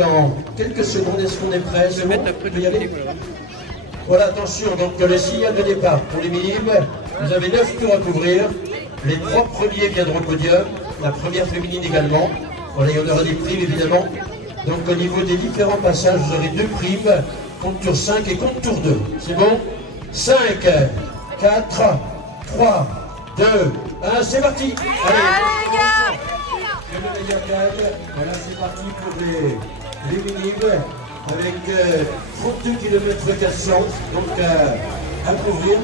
dans quelques secondes. Est-ce qu'on est prêt? Je vais mettre après y aller. Voilà, attention, donc le signal de départ pour les minimes. Vous avez 9 tours à couvrir. Les 3 premiers viendront au podium. La première féminine également. Voilà, il y en aura des primes évidemment. Donc au niveau des différents passages, vous aurez 2 primes. Compte tour 5 et compte tour 2. C'est bon? 5, 4, 3, 2, 1, c'est parti. Allez, gars. Le meilleur gagne. Voilà, c'est parti pour les minimes. Avec 32 km 400, donc à couvrir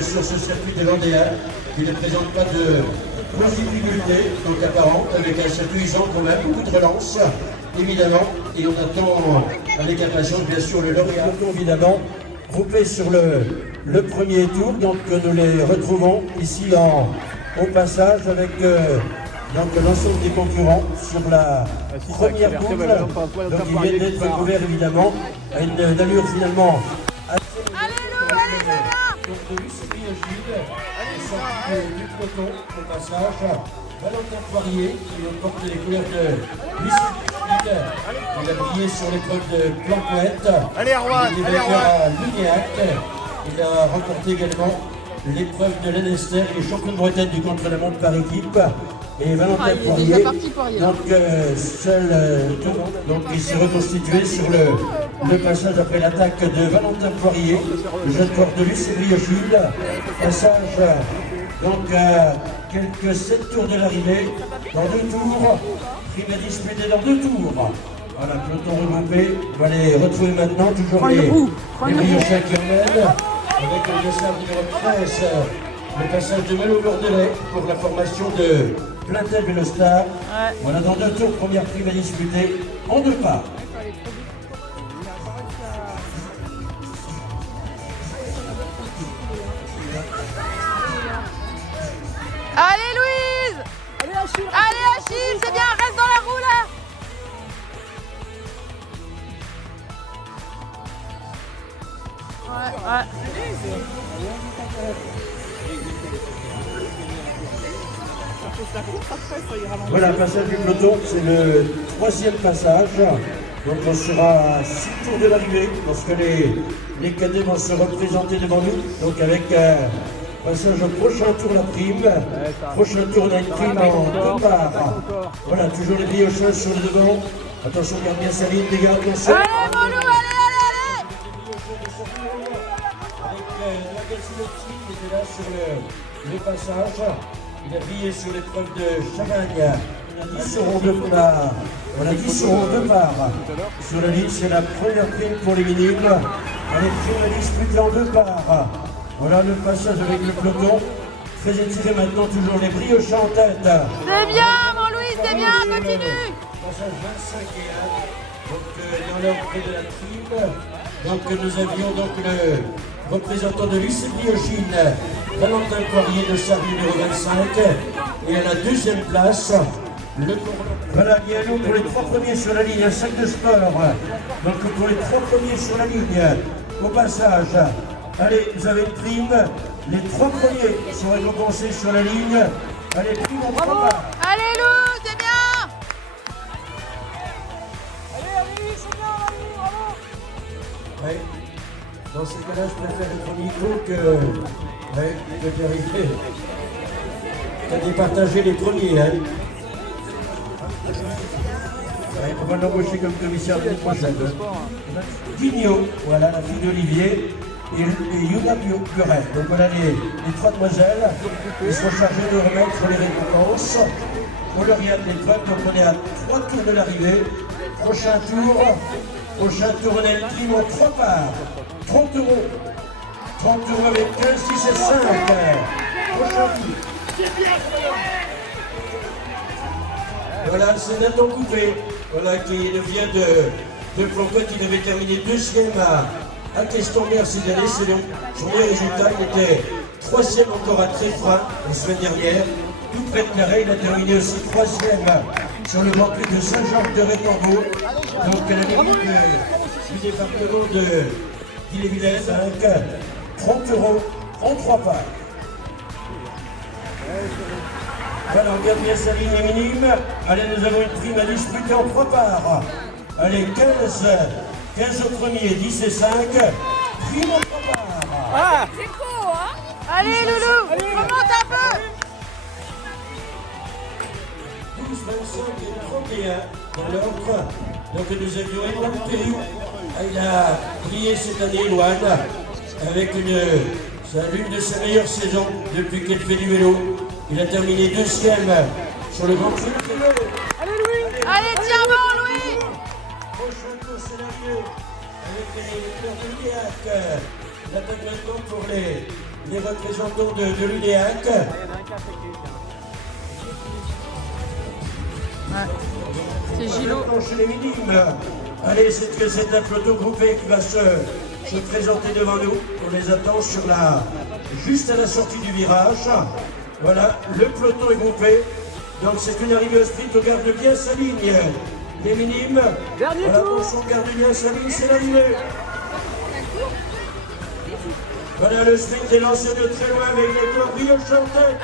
sur ce circuit de Vendéa, qui ne présente pas de grosse difficulté, donc apparente, avec un circuit usant quand même, beaucoup de relance, évidemment, et on attend avec impatience bien sûr le lauréat, évidemment, groupé sur le premier tour, donc nous les retrouvons ici au passage avec donc l'ensemble des concurrents sur la première boucle, donc ils viennent d'être couverts évidemment à une allure finalement assez donc de Lucie Gilles, du peloton au passage, Valentin Poirier qui porte les couleurs de Lucie Gilles, il a brillé sur l'épreuve de Planquette, allez Arwan, il est à Lugnac, il a remporté également l'épreuve de l'Anester, il est champion de Bretagne du contre-la-montre par équipe. Et Valentin Poirier, donc donc il s'est reconstitué sur le passage après l'attaque de Valentin Poirier, le jeune corps de Lucie Gilles, passage donc à quelques 7 tours de l'arrivée, dans 2 tours, prime à disputer dans 2 tours. Voilà, peloton regroupé, on va les retrouver maintenant, toujours les briochins qui emmènent, avec le dossard numéro 13, le passage de Malo-Bordelais pour la formation de Plaintel Vélostar. Ouais. Voilà, dans 2 tours, première prime à disputer en 2 parts. Allez Louise! Allez Achille, c'est bien, reste dans la roue là! Ouais. Voilà, passage du peloton, c'est le 3e passage. Donc on sera à 6 tours de l'arrivée lorsque les cadets vont se représenter devant nous. Donc avec passage au prochain tour la prime. Prochain tour on a une prime en 2 parts. Voilà, toujours les briochins sur le devant. Attention, garde bien sa ligne les gars, attention. Allez mon loup, allez! Avec Lagacinotti qui était là sur le passage. Il a brillé sur l'épreuve de Chavagne. On a 10 euros de part. Sur la ligne, c'est la première prime pour les minimes. Elle est prime à disputer en 2 parts. Voilà le passage avec le peloton. Très étiré maintenant, toujours les briochins en tête. C'est bien, mon Louis, c'est bien, continue. Passage 25 et 1. Donc dans l'ordre de la prime. Donc nous avions donc le représentant de Lucie Gilles, Valentin Poirier de Sarre numéro 25. Et à la 2e place, voilà, Guillaume pour les 3 premiers sur la ligne, un sac de sport. Donc pour les 3 premiers sur la ligne, au passage, allez, vous avez une prime. Les 3 premiers sont récompensés sur la ligne. Allez, prime en 3 parts. Allez Lou, c'est bien. Allez, c'est bien, allez, bravo. Oui. Dans ces cas-là, je préfère être au micro que d'arriver à départager les premiers. Hein. Ouais, on va l'embaucher comme commissaire de prochaine. Vigneault, voilà la fille d'Olivier, et Yuna Buret. Donc voilà les 3 demoiselles. Ils seront chargés de remettre les récompenses. On leur y a l'épreuve, donc on est à 3 tours de l'arrivée. Prochain tour, on a une prime en 3 parts. 30 euros. 30 euros avec 15, 6 et 5. Prochain tour. Voilà, c'est Nathan Coupé, voilà, qui vient de Planquette. Il avait terminé 2e à Questomber ces années. C'est son meilleur résultat. Il était 3e encore à Tréfrain la semaine dernière. Tout près de Carré, il a terminé aussi 3e sur le banquet de Saint-Georges de Rétambeau. Donc à la limite du département d'Ille-et-Vilaine, avec 30 euros en 3 parts. Voilà, on regarde bien sa ligne minime. Allez, nous avons une prime à disputer en 3 parts. Allez, 15 au premier, 10 et 5. Primo Papa. Allez, Loulou, remonte un peu. 12, 25 et 31 dans l'ordre. Donc nous avions Edouard Pérou. Il a brillé cette année, Loane, avec l'une de ses meilleures saisons depuis qu'elle fait du vélo. Il a terminé deuxième sur le Grand Prix du vélo. Allez, tiens bon, Louis. Prochain tour scénario avec les fleurs de l'UDEAC. L'attaque maintenant pour les représentants de l'UDEAC. C'est Gilot. Maintenant chez les minimes. Allez, c'est un peloton groupé qui va se présenter devant nous. On les attend juste à la sortie du virage. Voilà, le peloton est groupé. Donc c'est une arrivée au sprint, on garde bien sa ligne. Les minimes, Dernier voilà, tour. on garde bien sa ligne, c'est l'arrivée. Voilà, le sprint est lancé de très loin avec les tours Rio Chantet.